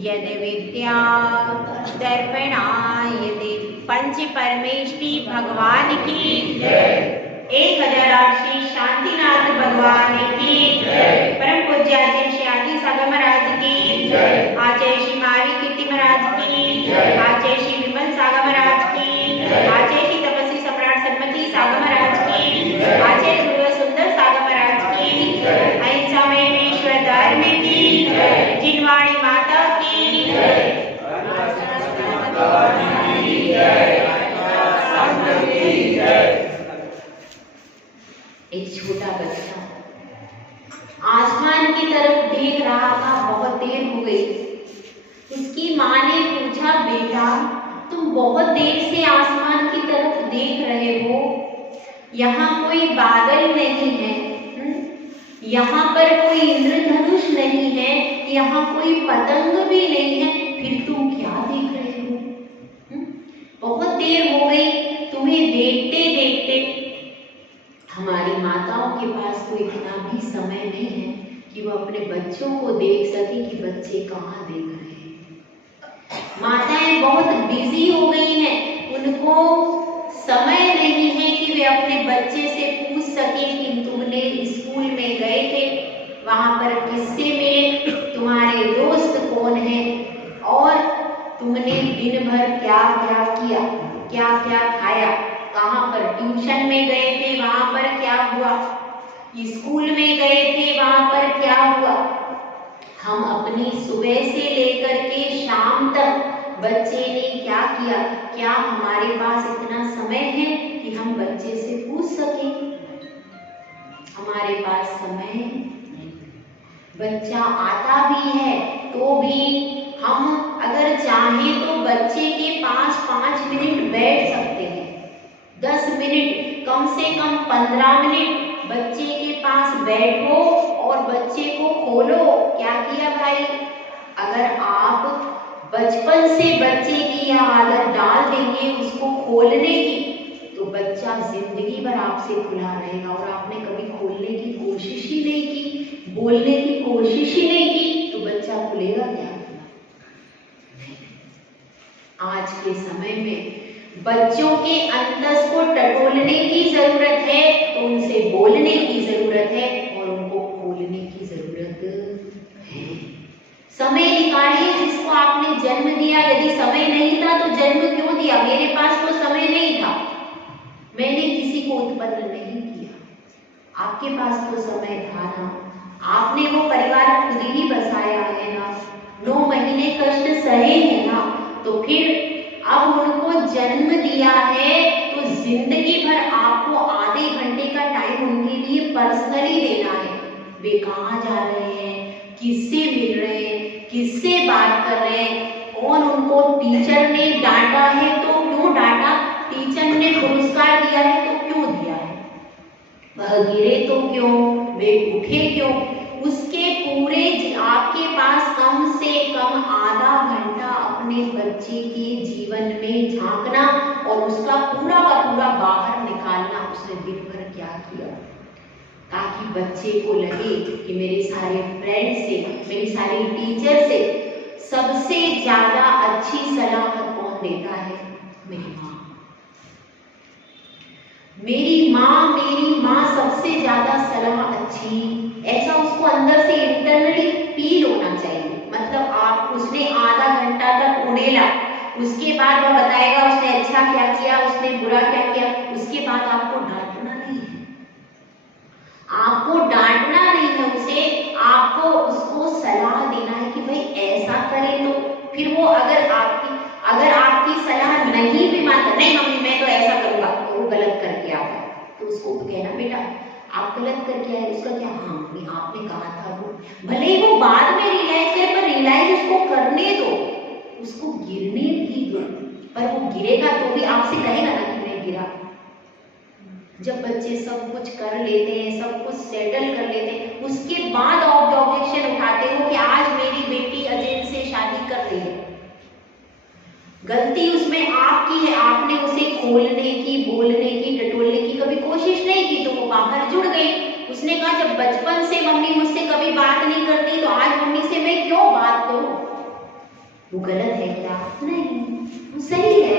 यद विद्या दर्पणायते। पंच परमेष्टि भगवान की जय। 1008 श्री शांतिनाथ भगवान की जय। परम पूज्य आचार्य श्री आदि सागर महाराज की जय। आचार्य श्री मावी कीर्ति महाराज की जय। आचार्य श्री विमल सागर महाराज की जय। आचार्य श्री तपस्वी सम्राट सन्मति सागर महाराज की जय। आचार्य गुरु सुंदर सागर महाराज की जय। अहिंसा में विश्व धर्म की जय। जिनवाणी माता की जय। एक छोटा बच्चा आसमान की तरफ देख रहा था। बहुत देर हो गई। उसकी माँ ने पूछा, बेटा तुम बहुत देर से आसमान की तरफ देख रहे हो, यहाँ कोई बादल नहीं है, यहाँ पर कोई इंद्रधनुष नहीं है, यहाँ कोई पतंग भी नहीं है, फिर तुम क्या देख रहे हो? बहुत देर हो गई तुम्हें देखते देखते। हमारी माताओं के पास तो इतना भी समय नहीं है कि वो अपने बच्चों को देख सके कि बच्चे कहाँ देख रहे हैं। माताएं बहुत बिजी हो गई हैं, उनको समय नहीं है कि वे अपने बच्चे से पूछ सके कि तुमने स्कूल में गए थे, वहां पर किससे मिले, तुम्हारे दोस्त कौन हैं और तुमने दिन भर क्या क्या किया, क्या क्या खाया, कहाँ पर ट्यूशन में गए थे, वहां पर क्या हुआ, स्कूल में गए थे, वहां पर क्या हुआ। हम अपनी सुबह से लेकर के शाम तक बच्चे ने क्या किया, क्या हमारे पास इतना समय है कि हम बच्चे से पूछ सकें? हमारे पास समय नहीं। बच्चा आता भी है तो भी हम अगर चाहें तो बच्चे के पास 5 मिनट बैठ सकते हैं, 10 मिनट, कम से कम 15 मिनट बच्चे के पास बैठो और बच्चे को खोलो। क्या किया भाई? अगर आप बचपन से बच्चे की यह आदत डाल देंगे उसको खोलने की, तो बच्चा जिंदगी भर आपसे खुला रहेगा। और आपने कभी खोलने की कोशिश ही नहीं की, बोलने की कोशिश ही नहीं की, तो बच्चा खुलेगा क्या? आज के समय में बच्चों के अंतस को टटोलने की जरूरत है, तो उनसे बोलने की जरूरत है और उनको खोलने की जरूरत है। समय निकालिए जिसको आपने जन्म दिया। यदि समय नहीं था तो जन्म क्यों दिया? मेरे पास तो समय नहीं था, मैंने किसी को उत्पन्न नहीं किया। आपके पास तो समय था ना, आपने वो परिवार खुद ही बसाया है ना, 9 महीने कष्ट सहे हैं ना, तो फिर अब उनको जन्म दिया है तो जिंदगी भर आपको आधे घंटे का टाइम उनके लिए पर्सनली देना है। वे कहाँ जा रहे हैं, किससे मिल रहे हैं, किससे बात कर रहे हैं, कौन उनको टीचर ने डांटा है तो क्यों डांटा, टीचर ने पुरस्कार दिया है तो क्यों दिया है, वह गिरे तो क्यों, वे उठे क्यों, उसके पूरे आपके पास कम से कम आधा घंटा अपने बच्चे के जीवन में झांकना और उसका पूरा का पूरा बाहर निकालना, उसने दिन भर क्या किया, ताकि बच्चे को लगे कि मेरे सारे फ्रेंड से, मेरी सारी टीचर से सबसे ज्यादा अच्छी सलाह कौन देता है? मेरी माँ। मेरी माँ सबसे ज्यादा सलाह अच्छी, ऐसा उसको अंदर से इंटरनली फील होना चाहिए। मतलब आप उसने आधा घंटा तक उड़ेला, उसके बाद वो बताएगा उसने अच्छा क्या किया, उसने बुरा क्या किया, उसके बाद आपको डांटना नहीं है, आपको डांटना नहीं है उसे, आपको उसको सलाह देना है कि भाई ऐसा करे। तो फिर वो अगर आपकी सलाह नहीं भी मानता, नहीं मम्मी मैं तो ऐसा करूंगा, तो वो गलत करके आता है, तो उसको कहना बेटा आप गलत करके आए, उसका क्या, हाँ मम्मी आपने कहा था वो, भले वो बाद में रियलाइज करे पर रियलाइज उसको करने दो, उसको गिरने भी दो, पर वो गिरेगा तो भी आपसे कहेगा ना कि मैं गिरा। जब बच्चे सब कुछ कर लेते हैं, सब कुछ सेटल कर लेते हैं, उसके बाद ऑब्जेक्शन उठाते हो कि आज मेरी बेटी अजय से शादी कर रही है, गलती उसमें आपकी है, आपने उसे खोलने की, बोलने की, टटोलने की कभी कोशिश नहीं की, तो वो बाहर जुड़ गई। उसने कहा जब बचपन से मम्मी मुझसे कभी बात नहीं करती तो आज मम्मी से मैं क्यों बात करूं। वो गलत है क्या? नहीं, वो सही है।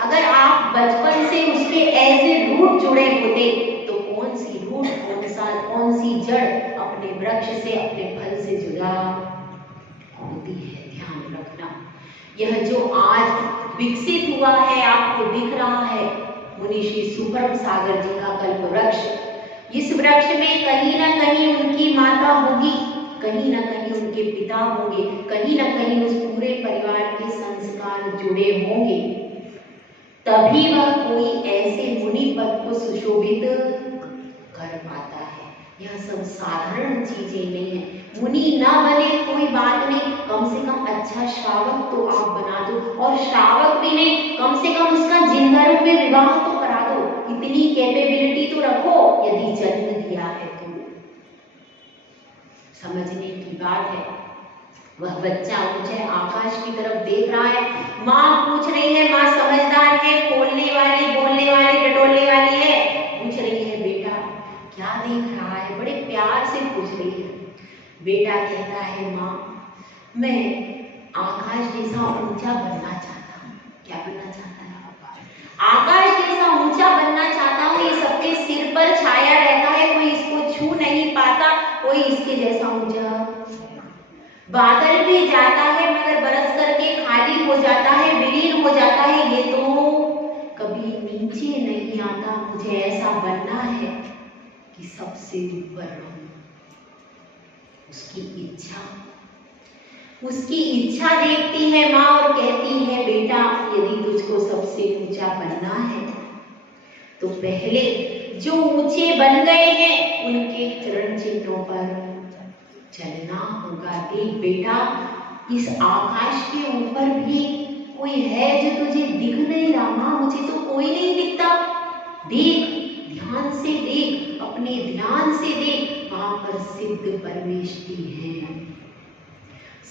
अगर आप बचपन से उसके एज ए रूट जुड़े होते तो कौन सी रूट, कौन सी जड़ अपने वृक्ष से, अपने फल से जुड़ा होती है। ध्यान रखना, यह जो आज विकसित हुआ है, आपको दिख रहा है, मुनि श्री सुब्रह्म सागर जी का कल्प वृक्ष। इस वृक्ष में कहीं ना कहीं उनकी माता होगी, कहीं ना कहीं उनके पिता होंगे, कहीं ना कहीं उस पूरे परिवार के संस्कार जुड़े होंगे, तभी वह कोई ऐसे मुनि पद को सुशोभित कर पाता है। यह सब साधारण चीजें नहीं है। मुनि ना बने कोई बात नहीं, कम से कम अच्छा श्रावक तो आप बना दो, और श्रावक भी नहीं, कम से कम उसका जिंदा रूप में विवाह तो करा दो। इतनी कैपेबिलिटी तो रखो, यदि जन्म दिया है तो। समझने की बात है। वह बच्चा ऊंचे आकाश की तरफ देख रहा है, माँ पूछ रही है, माँ समझदार है, खोलने वाली, बोलने वाली, टटोलने वाली है, पूछ रही है बेटा क्या देख रहा है, बड़े प्यार से पूछ रही है। बेटा कहता है माँ मैं आकाश जैसा ऊंचा बनना चाहता हूँ। क्या बनना चाहता है? आकाश जैसा ऊंचा बनना चाहता हूँ। ये सबके सिर पर छाया रहता है, कोई इसको छू नहीं पाता, कोई इसके जैसा ऊंचा। बादल भी जाता है मगर बरस करके खाली हो जाता है, विलीन हो जाता है, ये तो कभी नीचे नहीं आता। मुझे ऐसा बनना है कि सबसे ऊपर रहूं। उसकी इच्छा देखती है माँ और कहती है बेटा यदि तुझको सबसे ऊंचा बनना है तो पहले जो ऊंचे बन गए हैं उनके चरण चिन्हों पर चलना होगा। देख बेटा, इस आकाश के ऊपर भी कोई है जो तुझे दिख नहीं रहा। माँ मुझे तो कोई नहीं दिखता। देख, ध्यान से देख, अपने ध्यान से देख, वहां पर सिद्ध परमेष्टि है।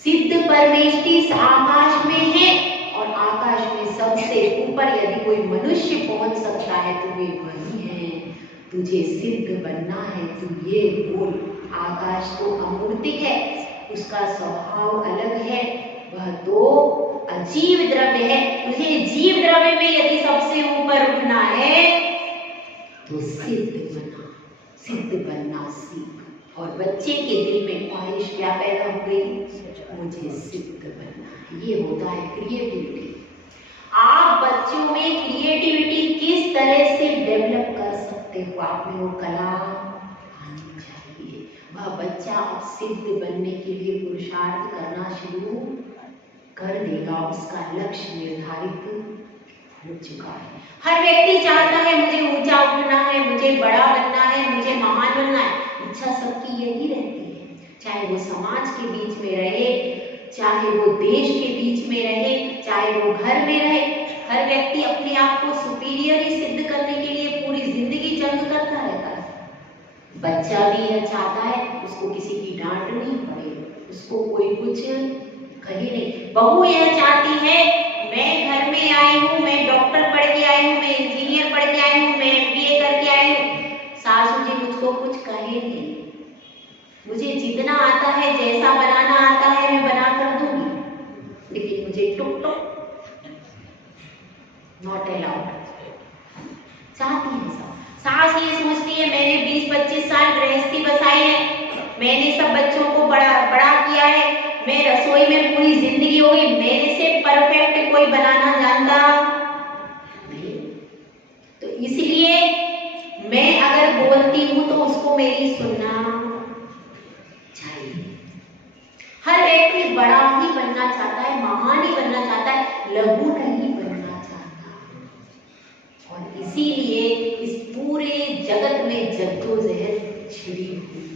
सिद्ध परमेष्टि इस आकाश में है, और आकाश में सबसे ऊपर यदि कोई मनुष्य पहुंच सकता है तो वे वही है। तुझे सिद्ध बनना है, तू ये बोल। आकाश तो अमूर्तिक है, उसका स्वभाव अलग है, वह तो अजीव द्रव्य है। तुझे जीव द्रव्य में यदि सबसे ऊपर उठना है तो सिद्ध बनना सीख। और बच्चे के दिल में ख्वाहिश क्या पैदा हो गई? मुझे सिद्ध बनना है। ये होता है क्रिएटिविटी। आप बच्चों में क्रिएटिविटी किस तरह से डेवलप कर सकते हो? आप में वो कला आनी चाहिए। वह बच्चा अब सिद्ध बनने के लिए पुरुषार्थ करना शुरू कर देगा। उसका लक्ष्य निर्धारित हो चुका है। हर व्यक्ति चाहता है मुझे ऊंचा उठना है, मुझे बड़ा बनना है, मुझे महान बनना है। इच्छा सबकी यही रहती है, चाहे वो समाज के बीच में रहे, चाहे वो देश के बीच में रहे, चाहे वो घर में रहे। हर व्यक्ति अपने आप को सुपीरियर ही सिद्ध करने के लिए पूरी जिंदगी जंग करता रहता है। बच्चा भी यह चाहता है उसको किसी की डांट नहीं पड़े, उसको कोई कुछ कहे नहीं। बहू यह चाहती है मैं घर में आई हूँ, मैं डॉक्टर पढ़ के आई हूँ, मैं इंजीनियर पढ़ के आई हूँ, मैं MBA करके आई हूँ, सासू जी मुझको कुछ कहे नहीं। मुझे जितना आता है, जैसा बनाना आता है मैं बना कर दूंगी, लेकिन मुझे टुक टुक नॉट अलाउड चाहती है सब। सास ये सोचती है मैंने 20-25 साल गृहस्थी बसाई है, मैंने सब बच्चों को बड़ा किया है, मैं रसोई में पूरी जिंदगी हो गई, मेरे से परफेक्ट कोई बनाना जानता नहीं। तो इसलिए मैं अगर बोलती हूँ तो उसको मेरी सुनना चाहिए। हर व्यक्ति बड़ा ही बनना चाहता है, महान ही बनना चाहता है, लघु नहीं बनना चाहता। और इसीलिए इस पूरे जगत में जद्दोजहद छिड़ी हुई।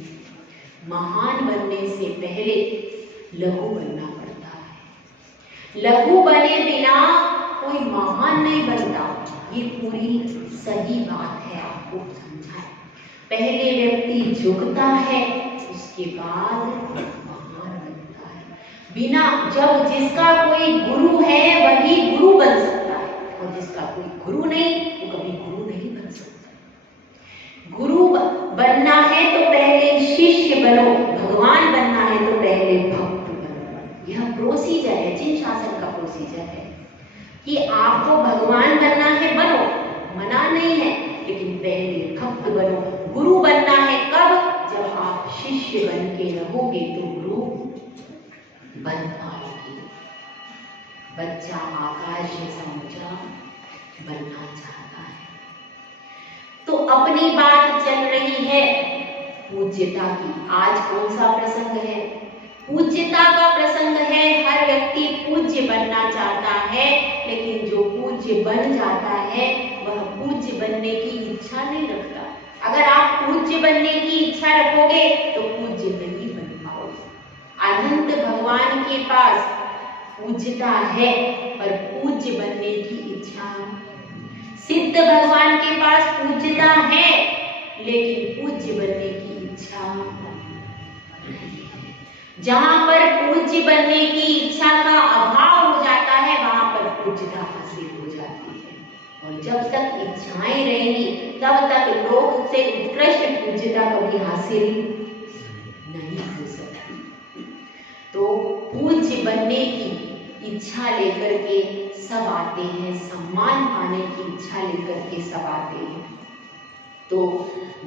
महान बनने से पहले लघु बनना पड़ता है। लघु बने बिना कोई महान नहीं बनता। ये पूरी सही बात है, आपको समझाए। पहले व्यक्ति झुकता है, उसके बाद महान बनता है। बिना जब जिसका कोई गुरु है वही गुरु बन सकता है, और जिसका कोई गुरु नहीं वो कभी गुरु नहीं बन सकता। गुरु बनना है तो पहले शिष्य बनो, भगवान बनना है तो पहले भक्त बनो। यह प्रोसीजर है। सचिन शासन का प्रोसीजर है कि आपको भगवान बनना है, बनो, मना नहीं है, लेकिन पहले भक्त बनो। गुरु बनना है कब? जब आप शिष्य बन के रहोगे तो गुरु बन पाओगे। बच्चा आकाश जैसा ऊंचा बनना चाहता है। तो अपनी बात चल रही है पूज्यता की। आज कौन सा प्रसंग है? पूज्यता का प्रसंग है। हर व्यक्ति पूज्य बनना चाहता है, लेकिन जो पूज्य बन जाता है वह पूज्य बनने की इच्छा नहीं रखता। अगर आप पूज्य बनने की इच्छा रखोगे तो पूज्य नहीं बन पाओगे। अनंत भगवान के पास पूज्यता है पर पूज्य बनने की इच्छा। सिद्ध भगवान के पास पूज्यता है लेकिन पूज्य बनने की इच्छा। जहां पर पूज्य बनने की इच्छा का अभाव हो जाता है वहां पर पूज्यता हासिल हो जाती है। और जब तक इच्छाएं रहेंगी तब तक लोक से उत्कृष्ट पूज्यता कभी हासिल नहीं हो सकती। तो पूज्य बनने की इच्छा लेकर के सब आते हैं, सम्मान पाने की इच्छा लेकर के सब आते हैं। तो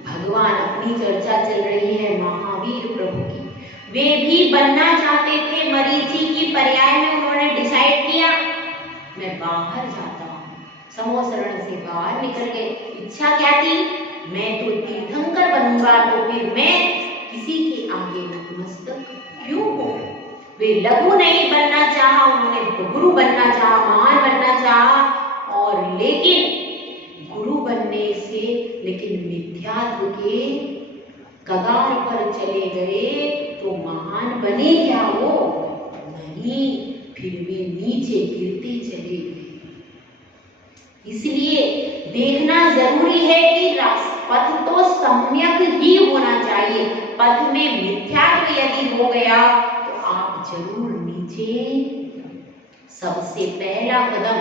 भगवान, अपनी चर्चा चल रही है महावीर प्रभु की। वे भी बनना चाहते थे। मरीचि की पर्याय में उन्होंने डिसाइड किया मैं बाहर जाता हूँ। समोसरण से बाहर निकल गए। इच्छा क्या थी? मैं तो तीर्थंकर बनूंगा, तो फिर मैं किसी के आगे नतमस्तक क्यों हो? वे लघु नहीं बनना चाहा, उन्होंने गुरु बनना चाहा, महान बनना चाहा। और लेकिन गुरु बनने से लेकिन मिथ्यात्व के कगार पर चले गए तो महान बने क्या वो? नहीं, फिर वे नीचे गिरते चले गए। इसलिए देखना जरूरी है कि पथ तो सम्यक ही होना चाहिए। पथ में मिथ्यात्व यदि हो गया तो आप जरूर नीचे। सबसे पहला कदम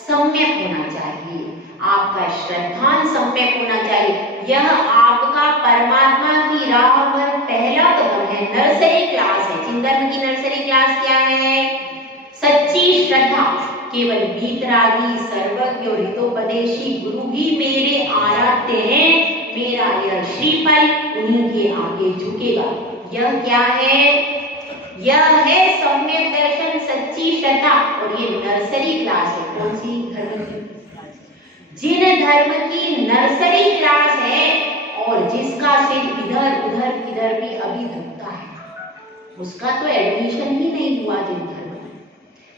सम्यक होना चाहिए। आपका श्रद्धान सम्यक होना चाहिए। यह आपका परमात्मा की राह पर पहला कदम है। नर्सरी क्लास है। जिन धर्म की नर्सरी क्लास क्या है? सच्ची श्रद्धा। केवल वीतरागी, सर्वज्ञ और हितोपदेशी गुरु ही मेरे आराध्य हैं। मेरा यह श्रीफल उन्हीं के आगे झुकेगा। यह क्या है? यह है सम्यक दर्शन, सच्ची श्रद्धा। और ये नर्सरी क्लास है। कौन सी धर्म की? जिन धर्म की नर्सरी क्लास है और जिसका सिर इधर उधर किधर भी अभी धकता है, उसका तो एडमिशन ही नहीं हुआ।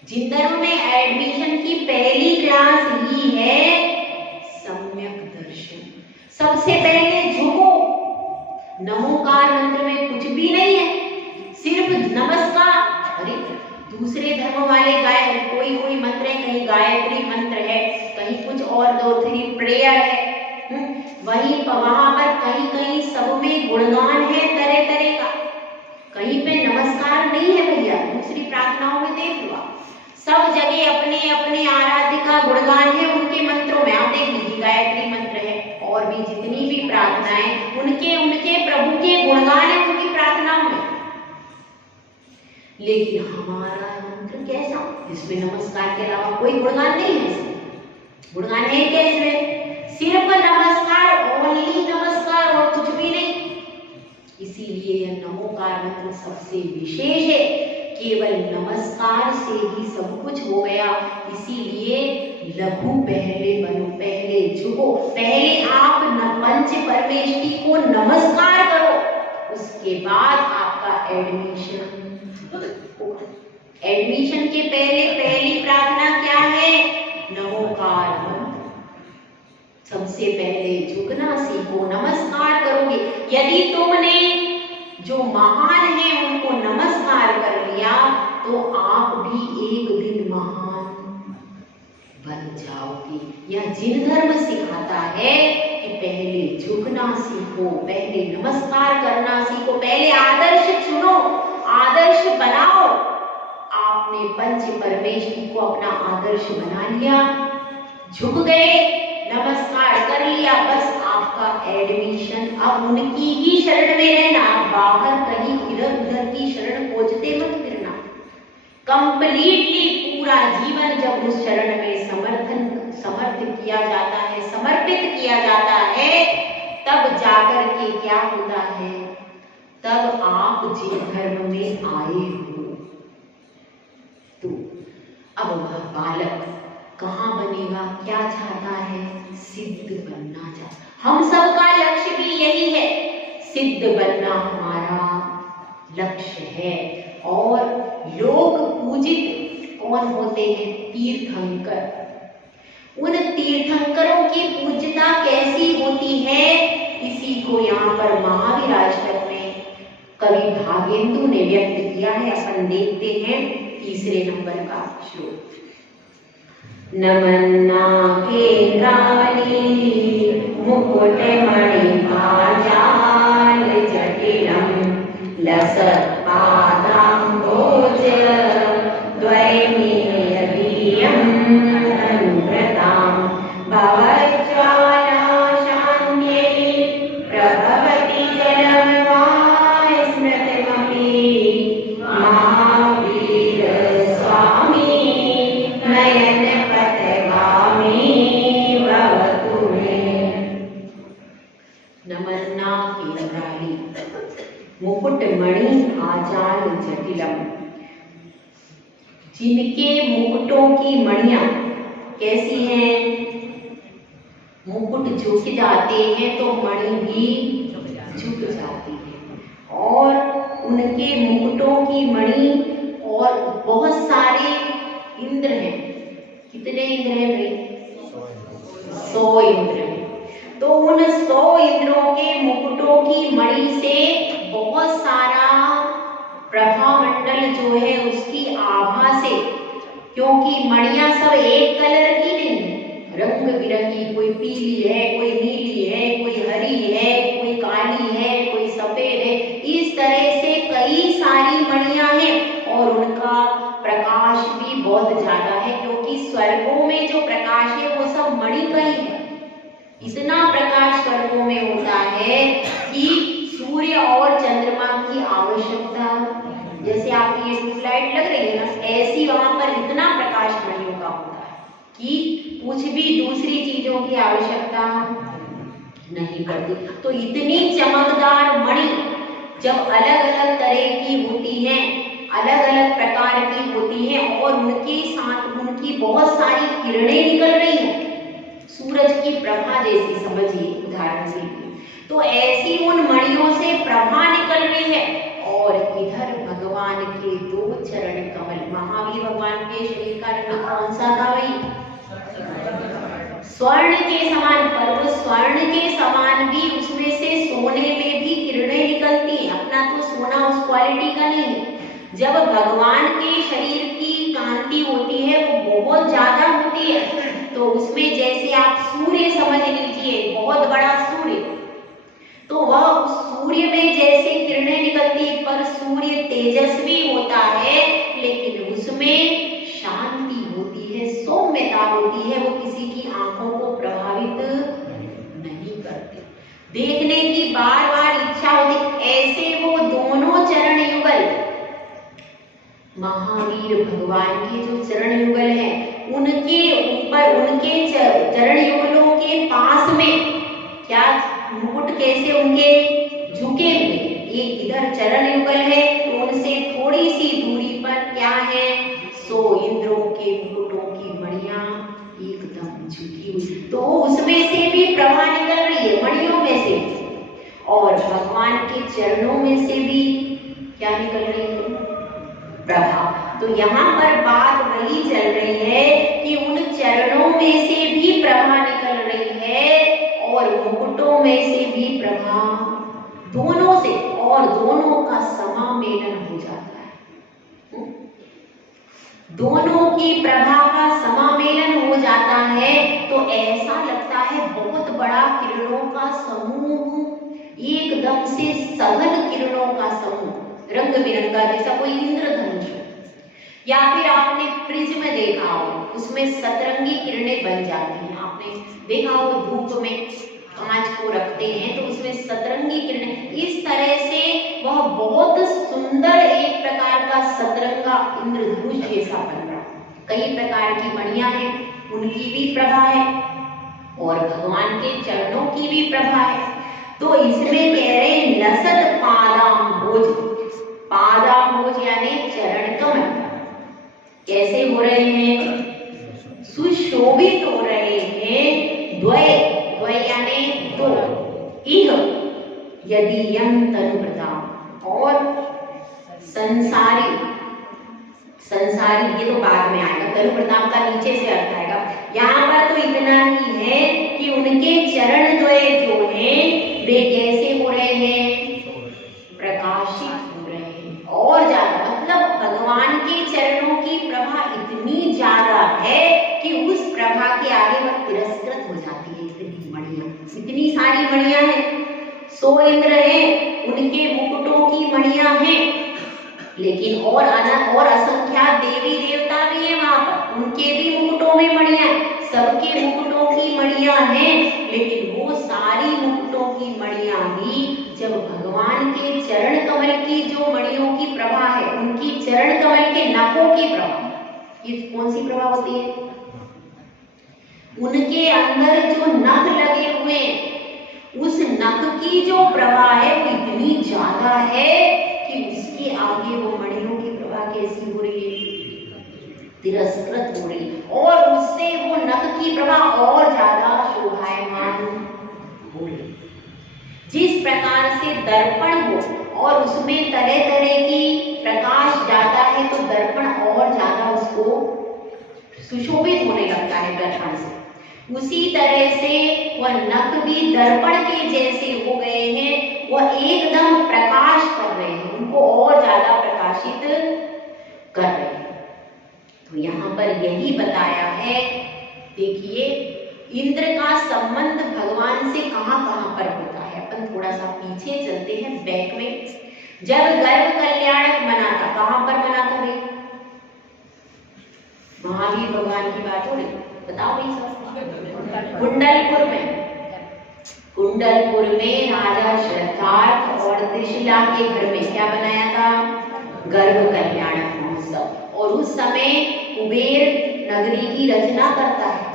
जिन धर्म में एडमिशन की पहली क्लास ही है सम्यक दर्शन। सबसे पहले झुको। नमोकार मंत्र में कुछ भी नहीं है, सिर्फ नमस्कार। अरे दूसरे धर्म वाले कोई मंत्र है, कहीं गायत्री मंत्र है, कहीं कुछ और 2-3 प्रेयर है। वहीं वहां पर कहीं सब में गुणगान है तरह तरह का। कहीं पे नमस्कार नहीं है भैया। दूसरी प्रार्थनाओं में देख लो, सब जगह अपने अपने आराध्य का गुणगान है उनके मंत्रों में। आप देख लीजिए, गायत्री मंत्र है और भी जितनी भी प्रार्थनाएं उनके प्रभु के गुणगान है उनकी प्रार्थनाओं में। लेकिन हमारा मंत्र कैसा, जिसमें नमस्कार के अलावा कोई गुणगान नहीं है। गुणगान है क्या इसमें? सिर्फ नमस्कार, ओनली नमस्कार और कुछ भी नहीं। इसीलिए यह नमोकार मंत्र सबसे विशेष है। केवल नमस्कार से ही सब कुछ हो गया। इसीलिए लघु पहले बनो, पहले झुको। पहले आप पंच परमेष्टि को नमस्कार करो, उसके बाद आपका एडमिशन। एडमिशन के पहले पहली प्रार्थना क्या है? नमोकार मंत्र। सबसे पहले झुकना सीखो, नमस्कार करोगे। यदि तुमने जो महान है उनको नमस्कार कर लिया तो आप भी एक दिन महान बन जाओगे। यह जिन धर्म सिखाता है कि पहले झुकना सीखो, पहले नमस्कार करना सीखो, पहले आदर्श चुनो, आदर्श बनाओ। आपने पंच परमेष्टि को अपना आदर्श बना लिया, झुक गए, नमस्कार कर लिया, बस आपका एडमिशन। अब उनकी ही शरण में रहना, बाहर कहीं इधर उधर की शरण खोजते मत फिरना। कंप्लीटली पूरा जीवन जब उस चरण में समर्पित किया जाता है, तब जाकर के क्या होता है, तब आप जिस धर्म में आए हो, तो अब वह बालक कहाँ बनेगा, क्या चाहता है, सिद्ध बनना चाहता। हम सबका लक्ष्य भी यही है, सिद्ध बनना हमारा लक्ष्य है। और लोक पूजित कौन होते हैं, तीर्थंकर। उन तीर्थंकरों की पूज्यता कैसी होती है, इसी को यहाँ पर महावीर अष्टक में कवि भागेंदु ने व्यक्त किया है। अपन देखते हैं तीसरे नंबर का श्लोक। नमन्ना केन्द्राणि मुकुटमणि पाजाल जटिलं लसत्पादाम्भोज द्वैमीयदीयं अनुव्रतां भवज्ज्वाला शान्त्यै प्रभवति जलमवाय स्मृतिमपि महावीर स्वामी नयन पथगामी भवतु मे। नमन्ना केन्द्राणि मुकुटमणि आजान जटिलम। जिनके मुकुटों की मणियां कैसी हैं, मुकुट झुक जाते हैं तो मणि भी झुक जाती है। और उनके मुकुटों की मणि और बहुत सारे इंद्र हैं। कितने इंद्र हैं भाई? 100 इंद्र हैं। तो उन 100 इंद्रों के मुकुटों की मणि से बहुत सारा प्रभामंडल जो है उसकी आभा से, क्योंकि मणियां सब एक कलर की नहीं, रंग बिरंगी, कोई पीली है, कोई नीली है, कोई हरी है, कोई काली है, कोई सफेद है, इस तरह से कई सारी मणियां हैं। और उनका प्रकाश भी बहुत ज्यादा है, क्योंकि स्वर्गों में जो प्रकाश है वो सब मणि का ही है। इतना प्रकाश स्वर्गों में होता है कि सूर्य और चंद्रमा की आवश्यकता, जैसे आपकी ये ट्यूबलाइट लग रही है ना, ऐसी वहां पर इतना प्रकाश मणियों का होता है कि कुछ भी दूसरी चीजों की आवश्यकता नहीं पड़ती। तो इतनी चमकदार मणि जब अलग अलग तरह की होती हैं, अलग अलग प्रकार की होती हैं, और उनके साथ उनकी बहुत सारी किरणें निकल रही हैं, सूरज की प्रभा जैसी, समझिए उदाहरण से। तो ऐसी उन मणियों से प्रभा निकल रही है। और इधर भगवान के 2 चरण कमल, महावीर भगवान के शरीर का रंग कौन सा था भाई? स्वर्ण के समान। पर वो स्वर्ण के समान भी उसमें से सोने में भी किरणें निकलती हैं। अपना तो सोना उस क्वालिटी का नहीं है। जब भगवान के शरीर की कांति होती है वो बहुत ज्यादा होती है। तो उसमें जैसे आप सूर्य समझ लीजिए, बहुत बड़ा सूर्य, तो वह उस सूर्य में जैसे किरणें निकलती, पर सूर्य तेजस्वी होता है, लेकिन उसमें शांति होती है, सौम्यता होती है, वो किसी की आंखों को प्रभावित नहीं करते, देखने की बार बार इच्छा होती। ऐसे वो दोनों चरण युगल, महावीर भगवान के जो चरण युगल हैं, उनके ऊपर, उनके चरण युगलों के पास में क्या मुकुट कैसे उनके झुके हुए, एक इधर चरण युगल है तो उनसे थोड़ी सी दूरी पर क्या है, 100 इंद्रों के मुकुटों की मणियां एकदम झुकी हुई। तो उसमें से भी प्रभा निकल रही है, मणियों में से, और भगवान के चरणों में से भी क्या निकल रही है, प्रभा। तो यहाँ पर बात वही चल रही है कि उन चरणों में से भी प्रभा निकल रही है और मुकुटों में से भी प्रभा, दोनों से, और दोनों का समामेलन हो जाता है। दोनों की प्रभा का समामेलन हो जाता है तो ऐसा लगता है बहुत बड़ा किरणों का समूह, एकदम से सघन किरणों का समूह, रंग बिरंगा, जैसा कोई इंद्रधनुष हो। या फिर आपने प्रिज्म देखा हो, उसमें सतरंगी किरणें बन जाती हैं। आपने देखा हो धूप में कांच को रखते हैं तो उसमें सतरंगी किरणें, इस तरह से वह बहुत सुंदर एक प्रकार का सतरंगा इंद्रधनुष जैसा बन रहा। कई प्रकार की मणियां हैं, उनकी भी प्रभा है और भगवान के चरणों की भी प्रभा है। तो इसमें कह रहे लसत पादाम्भोज, पादाम्भोज यानी चरण कमल कैसे हो रहे हैं, सुशोभित हो रहे हैं। द्वय, द्वय यानी दो, इह यदि यम तनुव्रता, और संसारी, संसारी ये तो बाद में आएगा, तनुव्रता का नीचे से अर्थ आएगा। यहाँ पर तो इतना ही है कि उनके चरण द्वय जो हैं वे कैसे हो रहे हैं, प्रकाशित हो रहे हैं और ज्यादा, मतलब भगवान के चरणों की प्रभा इतनी ज्यादा है कि उस प्रभा के आगे वह तिरस्कृत हो जाती है। इतनी मणियां, इतनी सारी मणियां हैं, 100 इंद्र हैं, उनके मुकुटों की मणियां हैं, लेकिन और असंख्यात देवी देवता भी हैं वहां पर, उनके भी मुकुटों में मणियां, सबके मुकुटों की मणियां हैं, लेकिन वो सारी मुकुटों की मणियां भी जब भगवान के चरण कमल की जो मणियों की प्रभा है, उनकी चरण कमल के नखों की प्रभा, ये कौन सी प्रभा होती है, उनके अंदर जो नख लगे हुए उस नख की जो प्रभा है वो इतनी ज्यादा है कि उसके आगे वो मणियों की प्रभा कैसी हो रही है, तिरस्कृत हो रही, और उससे वो नख की प्रभा और ज्यादा शोभायमान हो रही। जिस प्रकार से दर्पण हो और उसमें तरह तरह की प्रकाश जाता है तो दर्पण और ज्यादा उसको सुशोभित होने लगता है दर्पण से, उसी तरह से वह नख भी दर्पण के जैसे हो गए हैं, वह एकदम प्रकाश कर रहे हैं, उनको और ज्यादा प्रकाशित कर रहे हैं। तो यहाँ पर यही बताया है, देखिए इंद्र का संबंध भगवान से कहाँ कहाँ पर होता है। अपन थोड़ा सा पीछे चलते हैं बैक में। जब गर्भ कल्याणक मना था, कहाँ पर मना था भाई, महावीर भगवान की बात हो रही, बताओ भाई सब। कुंडलपुर में, कुंडलपुर में राजा श्रद्धार्थ और त्रिशिला के घर में क्या बनाया था, गर्भ कल्याणक महोत्सव। और उस समय कुबेर नगरी की रचना करता है,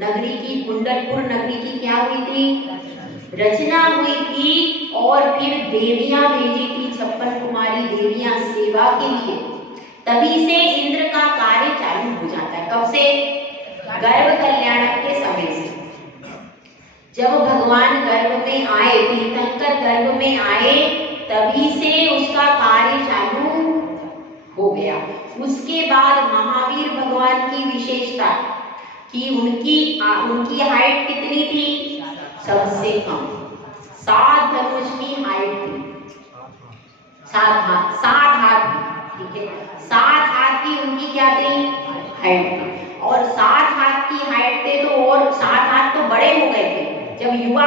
नगरी की, कुंडलपुर नगरी की क्या हुई थी, रचना हुई थी, और फिर देवियां भेजी थी, 56 कुमारी देवियां सेवा के लिए। तभी से इंद्र का कार्य चालू हो जाता है, कब से, गर्भ कल्याणक के समय से। जब भगवान गर्भ में आए, तीर्थंकर गर्भ में आए, तभी से उसका कार्य चालू हो गया। उसके बाद महावीर भगवान की विशेषता कि उनकी हाइट कितनी थी, सबसे कम 7 धनुष की हाइट थी, 7 हाथ, ठीक है, 7 हाथ की उनकी क्या थी, हाइट थी। और 7 हाथ की हाइट थे तो, और 7 हाथ तो बड़े हो गए थे, जब युवा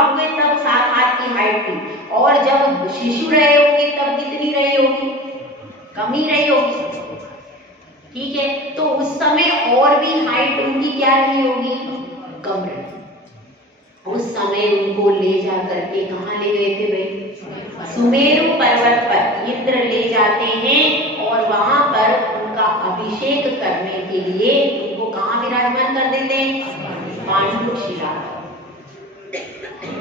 हुए तब 7 हाथ की हाइट थी, और जब शिशु रहे होंगे तब कितनी रही होगी, कम ही रही होगी, ठीक है। तो उस समय और भी हाइट उनकी क्या रही होगी, कम रही। उस समय उनको ले जा करके कहाँ ले गए थे भाई, सुमेरु पर्वत पर इंद्र ले जाते हैं, और वहां पर उनका अभिषेक करने के लिए उनको कहाँ विराजमान कर देते हैं, पांडुशिला।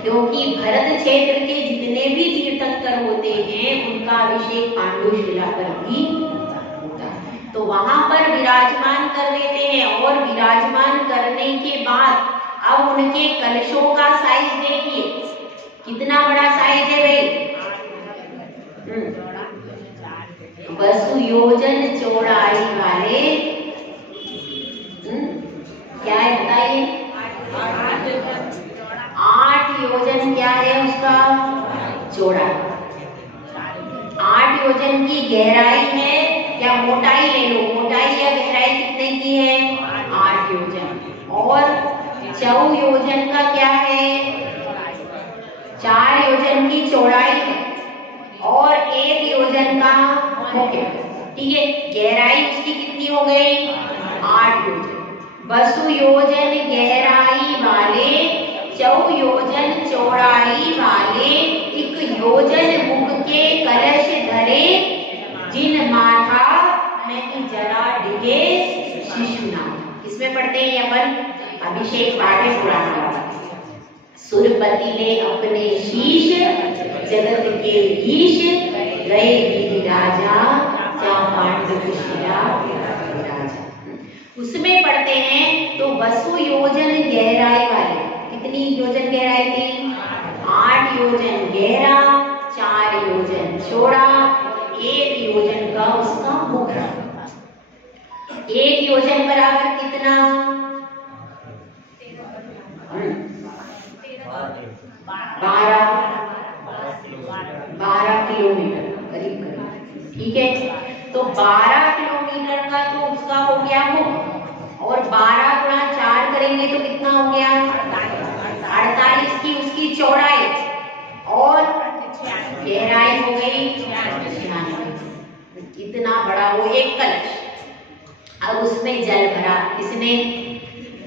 क्योंकि भरत क्षेत्र के जितने भी तीर्थंकर होते हैं उनका अभिषेक पांडुशिला पर भी होता है, तो वहां पर विराजमान कर देते हैं। और विराजमान करने के बाद अब उनके कलशों का साइज देखिए, कितना बड़ा साइज है भाई, वसु योजन चौड़ाई वाले, क्या है बताइए, 8 योजन क्या है उसका चौड़ाई, 8 योजन की गहराई है, या मोटाई ले लो, मोटाई या गहराई कितने की है, 8 योजन। और 4 योजन का क्या है, 4 योजन की चौड़ाई है, और 1 योजन का मुख्य, ठीक है। गहराई उसकी कितनी हो गई, 8 योजन। वसु योजन गहराई वाले 4 योजन चौड़ाई वाले 1 योजन मुख के कलश धरे, जिन माथा नहीं जरा डिगे शिशुनाथ। इसमें पढ़ते हैं अपन अभिषेक पाठ है पुराना। सुरपति ने अपने शीश जगत के ईश, गए गिरि राजा क्या पांडुशिला राजा। उसमें पढ़ते हैं तो वसु योजन गहराई वाले, कितनी योजन गहराई थी? 8 योजन गहरा, 4 योजन चौड़ा, 1 योजन का उसका मुख। 1 योजन बराबर कितना? 12 किलोमीटर करीब करीब, ठीक है। तो 12 किलोमीटर का तो उसका हो गया मुख, और 12 गुणा 4 करेंगे तो कितना हो गया? 48 की उसकी चौड़ाई, और गहराई हो गई 96। इतना बड़ा वो एक कलश। अब उसमें जल भरा किसने?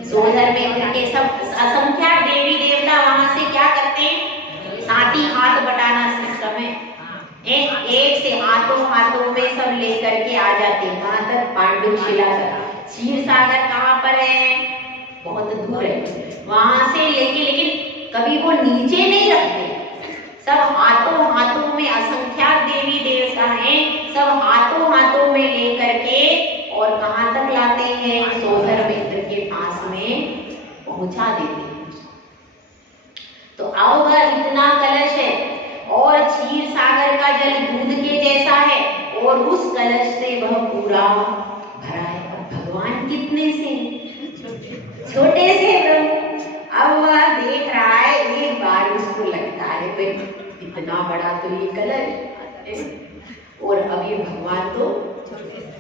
सोधर में के सब असंख्यात देवी देवता वहां से क्या करते हैं? साथ ही हाथ बटाना सिस्टम है, एक से हाथों में सब लेकर के आ जाते हैं। कहाँ तक? पांडुशिला तक। क्षीर सागर कहाँ पर है? बहुत दूर है। वहां से लेके, लेकिन कभी वो नीचे नहीं रखते, सब हाथों में असंख्यात देवी देवता हैं, सब हाथों में लेकर के और कहाँ तक लाते हैं? सोधर मित्र के पास में पहुंचा देते हैं। तो अब इतना कलश है, और क्षीर सागर का जल दूध के जैसा है, और उस कलश से वह पूरा भरा है। अब भगवान कितने से? छोटे से प्रभु। अब वह देख रहा है, एक बार उसको लगता है भाई इतना बड़ा तो ये कलश, और अब ये भगवान तो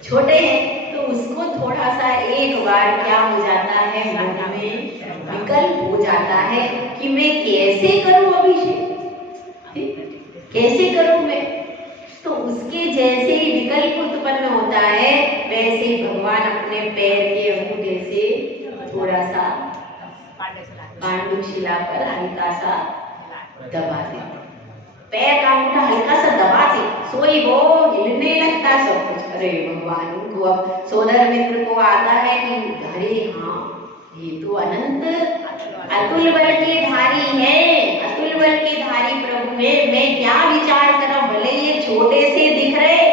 छोटे हैं, तो उसको थोड़ा सा एक बार क्या हो जाता है, मन में विकल्प हो जाता है कि मैं कैसे करूं अभिषेक, कैसे करूं मैं। तो उसके जैसे ही विकल्प उत्पन्न होता है, वैसे ही भगवान अपने पैर के अंगूठे से थोड़ा सा पांडुशिला पर हल्का सा दबा देते। पैर का अंगूठा हल्का सा दबाते, सोई वो हिलने लगता सब कुछ। अरे भगवान को अब सोदर मित्र को आता है कि अरे हाँ, ये तो अनंत अतुल बल के धारी है, अतुल बल के धारी प्रभु है। मैं क्या विचार करूं, भले ये छोटे से दिख रहे,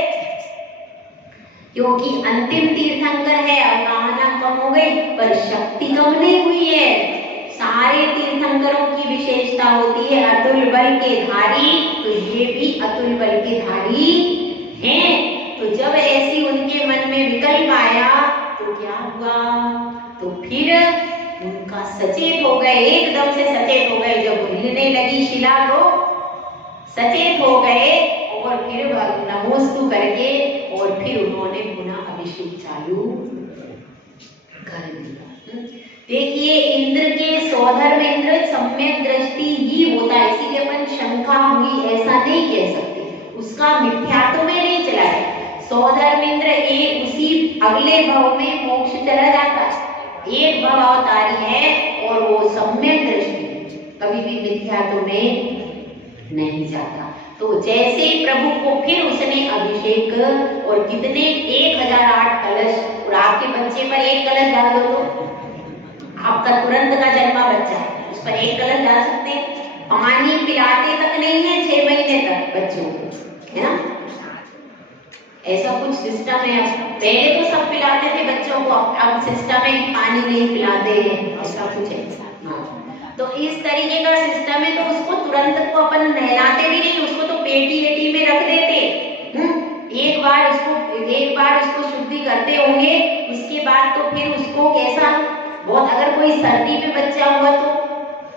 क्योंकि अंतिम तीर्थंकर है। अब कहना कम हो गई, पर शक्ति कम नहीं हुई है। सारे तीर्थंकरों की विशेषता होती है अतुल बल के धारी, तो ये भी अतुल बल के धारी हैं। तो जब ऐसी उनके मन में विकल्प आया तो क्या हुआ? तो फिर उनका सचेत हो गए, एकदम से सचेत हो गए। जब हिलने लगी शिला तो सचेत हो गए, और फिर नमोस्तु करके और फिर उन्होंने पुनः अभिषेक चालू कर दिया। देखिए, इंद्र के सौधर में इंद्र सम्यक दृष्टि ही होता है, इसीलिए अपन शंका हुई ऐसा नहीं कह सकते, उसका मिथ्यात्व में नहीं चला है। सौधर में इंद्र एक उसी अगले भव में मोक्ष चला जाता है, एक भव अवतारी है, और वो सम्यक दृष्टि कभी भी मिथ्यात्व में नहीं जाता। तो जैसे प्रभु को फिर उसने अभिषेक, और कितने 1008 कलश, और आपके बच्चे पर एक कलश डाल दो तो आपका तुरंत का जन्मा बच्चा है, उस पर एक कलश डाल सकते हैं। पानी पिलाते तक नहीं है 6 महीने तक बच्चों को, है ना? ऐसा कुछ सिस्टम है। पहले तो सब पिलाते थे बच्चों को, अब सिस्टम है कि पानी नहीं पिलाते हैं, ऐसा कुछ है। तो इस तरीके का सिस्टम है, तो उसको तुरंत को अपन नहलाते भी नहीं, उसको तो पेटी में रख देते। एक बार उसको शुद्धि करते होंगे, उसके बाद तो फिर उसको कैसा, बहुत अगर कोई सर्दी पे बच्चा हुआ तो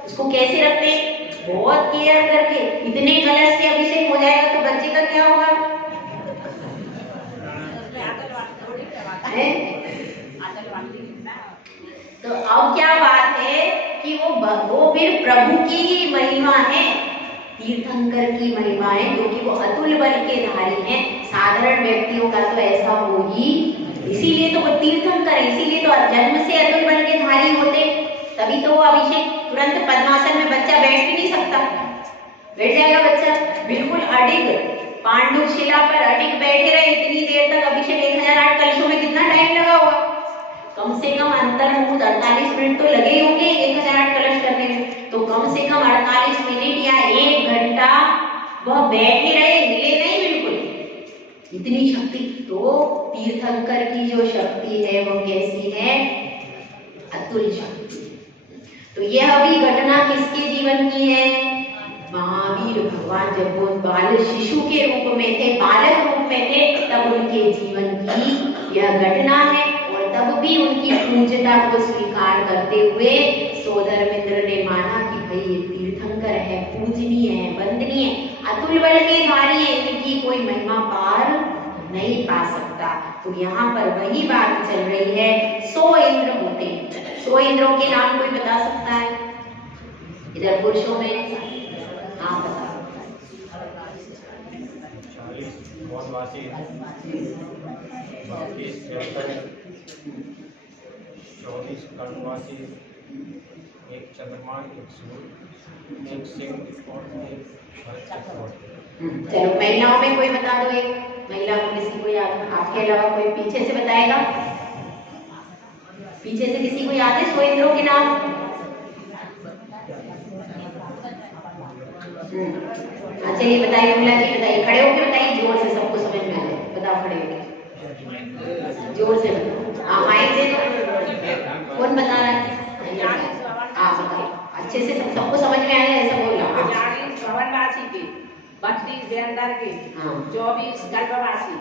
उसको कैसे रखते? बहुत केयर करके। इतने कलश से अभिषेक हो जाएगा तो बच्चे का क्या होगा? तो अब क्या बात है कि वो फिर प्रभु की ही महिमा है, तीर्थंकर की महिमा है, क्योंकि वो अतुल बल के धारी हैं। साधारण व्यक्तियों का तो ऐसा हो ही, इसीलिए तो वो तीर्थंकर है, इसीलिए तो जन्म से अतुल बल के धारी होते, तभी तो वो अभिषेक तुरंत पद्मासन में बच्चा बैठ भी नहीं सकता, बैठ जाएगा बच्चा बिल्कुल अडिग पांडु शिला पर अडिग बैठे रहे इतनी देर तक। अभिषेक 1008 कलशों में कितना टाइम लगा होगा, कम से कम अंतर्मुहूर्त 48 मिनट तो लगे होंगे 1008 कलश करने में। तो कम से कम 48 मिनट या 1 घंटा वह बैठे रहे, हिले नहीं बिल्कुल, इतनी शक्ति। तो तीर्थंकर की जो शक्ति है वो कैसी है, अतुल शक्ति। तो यह भी घटना किसके जीवन की है, महावीर भगवान जब वो बाल शिशु के रूप में थे, बालक रूप में थे, तब उनके जीवन की यह घटना है। और तब भी उनकी पूज्यता को स्वीकार करते हुए सोदरमिंद्र ने माना कि भाई ये तीर्थंकर है, पूजनीय है, वंदनीय, अतुल बल के धारी है, इनकी कोई महिमा पार नहीं पा सकता। तो यहाँ पर वही बात चल रही है, 100 इंद्र होते हैं। 100 इंद्रों के नाम कोई बता सकता है इधर पुरुषों में? हाँ बता। 24 कर्णवासी, एक चंद्रमा, एक सूर्य, एक सिंह और एक चक्रवर्ती। चलो महिलाओं में कोई बता दो, एक महिला को किसी को याद, आपके अलावा कोई पीछे से बताएगा? पीछे से किसी को याद है 100 इंद्रों के नाम? चलिए बताइए, कमला जी बताइए, खड़े होकर बताइए, जोर से, सबको समझ में आ जाए। बताओ खड़े होकर, जोर से बताओ। माइक दे दो, कौन बता रहा है? बताओ अच्छे से, सबको समझ में आ जाए ऐसा बोलना। 24 के, 32 देवदार के, 24 गर्भवासी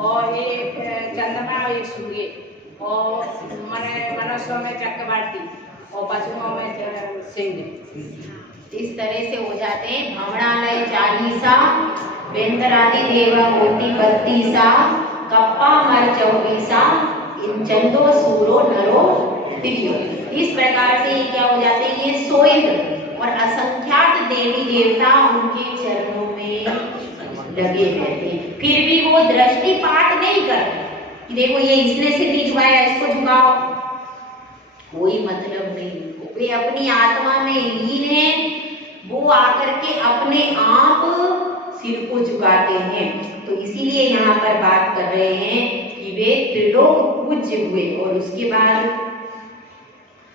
और एक चंद्रमा और एक सूर्य और मनुष्यों में चक्रवर्ती और पशुओं में सिंह। इस तरह से हो जाते हैं भ्रमणालय 40, वेंतरादि देवा मोती 32, कप्पा मर 24, इन चंदो सूरो नरो दिव्यो। इस प्रकार से ये क्या हो जाते हैं, ये 100 इंद्र और असंख्यात देवी देवता उनके चरणों में लगे रहते हैं। फिर भी वो दृष्टिपात नहीं करते, देखो ये इसने सिर नहीं झुकाया, इसको झुकाओ, कोई मतलब नहीं। वे अपनी आत्मा में लीन है, वो आकर के अपने आप सिर को झुकाते हैं। तो इसीलिए यहाँ पर बात कर रहे हैं कि वे त्रिलोक पूज्य हुए। और उसके बाद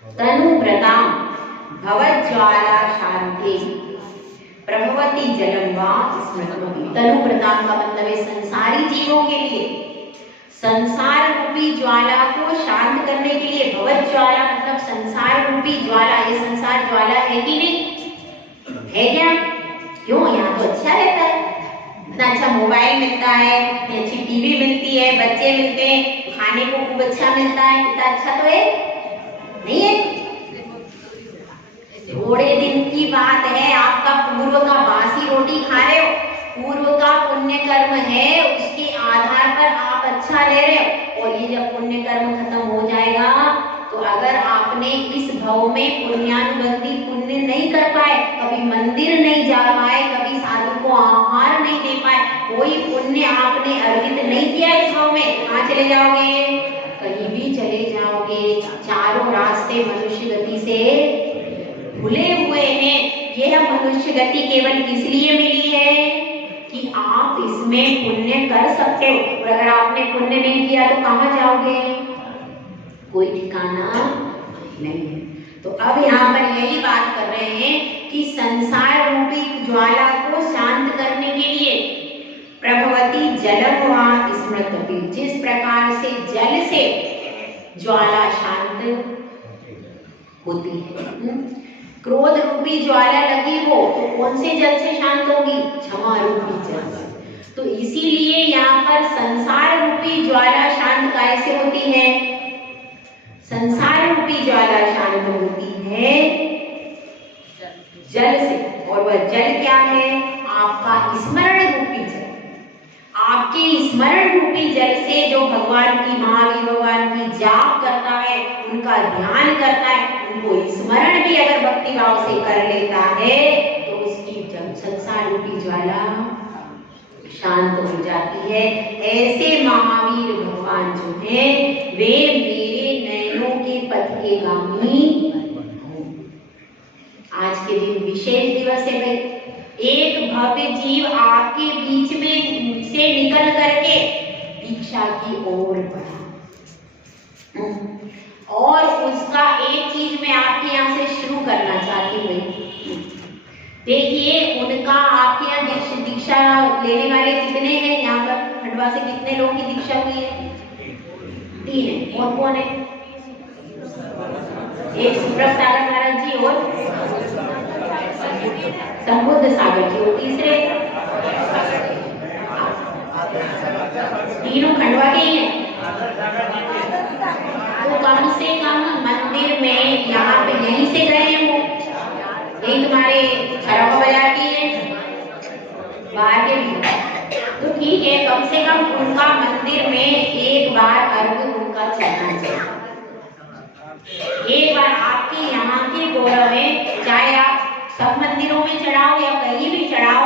तनुभृता भवज्ज्वाला शांति प्रभवती जलम वा स्मृतमपि। तनुभृता का मतलब है संसारी जीवों के लिए, संसार रूपी ज्वाला को शांत करने के लिए। भवत ज्वाला मतलब संसार रूपी ज्वाला, ये संसार ज्वाला है कि नहीं है क्या? क्यों, यहाँ तो अच्छा रहता है, इतना अच्छा मोबाइल मिलता है, इतनी अच्छी टीवी मिलती है, बच्चे मिलते हैं, खाने को खूब अच्छा मिलता है, इतना अच्छा तो है नहीं है? थोड़े दिन की बात है, आपका पूर्व का बासी रोटी खा रहे हो, पूर्व का पुण्य कर्म है, उसके आधार पर आप अच्छा ले रहे हो। और ये जब पुण्य कर्म खत्म हो जाएगा तो अगर आपने इस भव में पुण्यानुबंधी पुण्य नहीं कर पाए, कभी मंदिर नहीं जा पाए, कभी साधु को आहार नहीं दे पाए, कोई पुण्य आपने अर्जित नहीं किया इस भव में, कहाँ चले जाओगे? कहीं भी चले जाओगे। चारों रास्ते मनुष्य गति से खुले हुए हैं। यह मनुष्य गति केवल किस लिए मिली है कि आप इसमें पुण्य कर सकते हो। और अगर आपने पुण्य नहीं किया तो कहाँ जाओगे? कोई ठिकाना नहीं है। तो अब यहाँ पर यही बात कर रहे हैं कि संसार रूपी ज्वाला को शांत करने के लिए प्रभवती जलम वा स्मृतमपि, जिस प्रकार से जल से ज्वाला शांत होती है। क्रोध रूपी ज्वाला लगी हो तो कौन से जल से शांत होगी? क्षमा रूपी जल से। तो इसीलिए यहाँ पर संसार रूपी ज्वाला शांत कैसे होती है? संसार रूपी ज्वाला शांत होती है जल से। और वह जल क्या है? आपका स्मरण रूपी जल। आपके स्मरण रूपी जल से जो भगवान की, महावीर भगवान की जाप करता है, उनका ध्यान करता है, उनको स्मरण भी अगर भक्ति भाव से कर लेता है तो उसकी संसार रूपी ज्वाला शांत हो जाती है। ऐसे महावीर भगवान जो है वे मेरे नयनों के पथ के गामी आज के दिन विशेष दिवस है भाई। एक भव्य जीव आपके बीच में से निकल करके दीक्षा की ओर बढ़ा और उसका एक चीज मैं आपके यहाँ से शुरू करना चाहती हूँ भाई। देखिए उनका आपके यहाँ दीक्षा लेने वाले कितने हैं यहाँ पर खंडवा से? कितने लोगों की दीक्षा हुई है? 3 है। कौन कौन है? एक सुब्रत सागर महाराज जी और संबुद्ध सागर जी, और तीसरे? तीनों खंडवा के ही हैं। तो कम से कम मंदिर में यहाँ पे यहीं से गए हैं वो, यही तुम्हारे खराबा बाजार की है, बाहर के भी। तो ठीक है, कम से कम उनका मंदिर में एक बार अर्घ उनका चढ़ना चाहिए। एक बार आपके यहाँ के गौरव में, चाहे आप सब मंदिरों में चढ़ाओ या कहीं भी चढ़ाओ,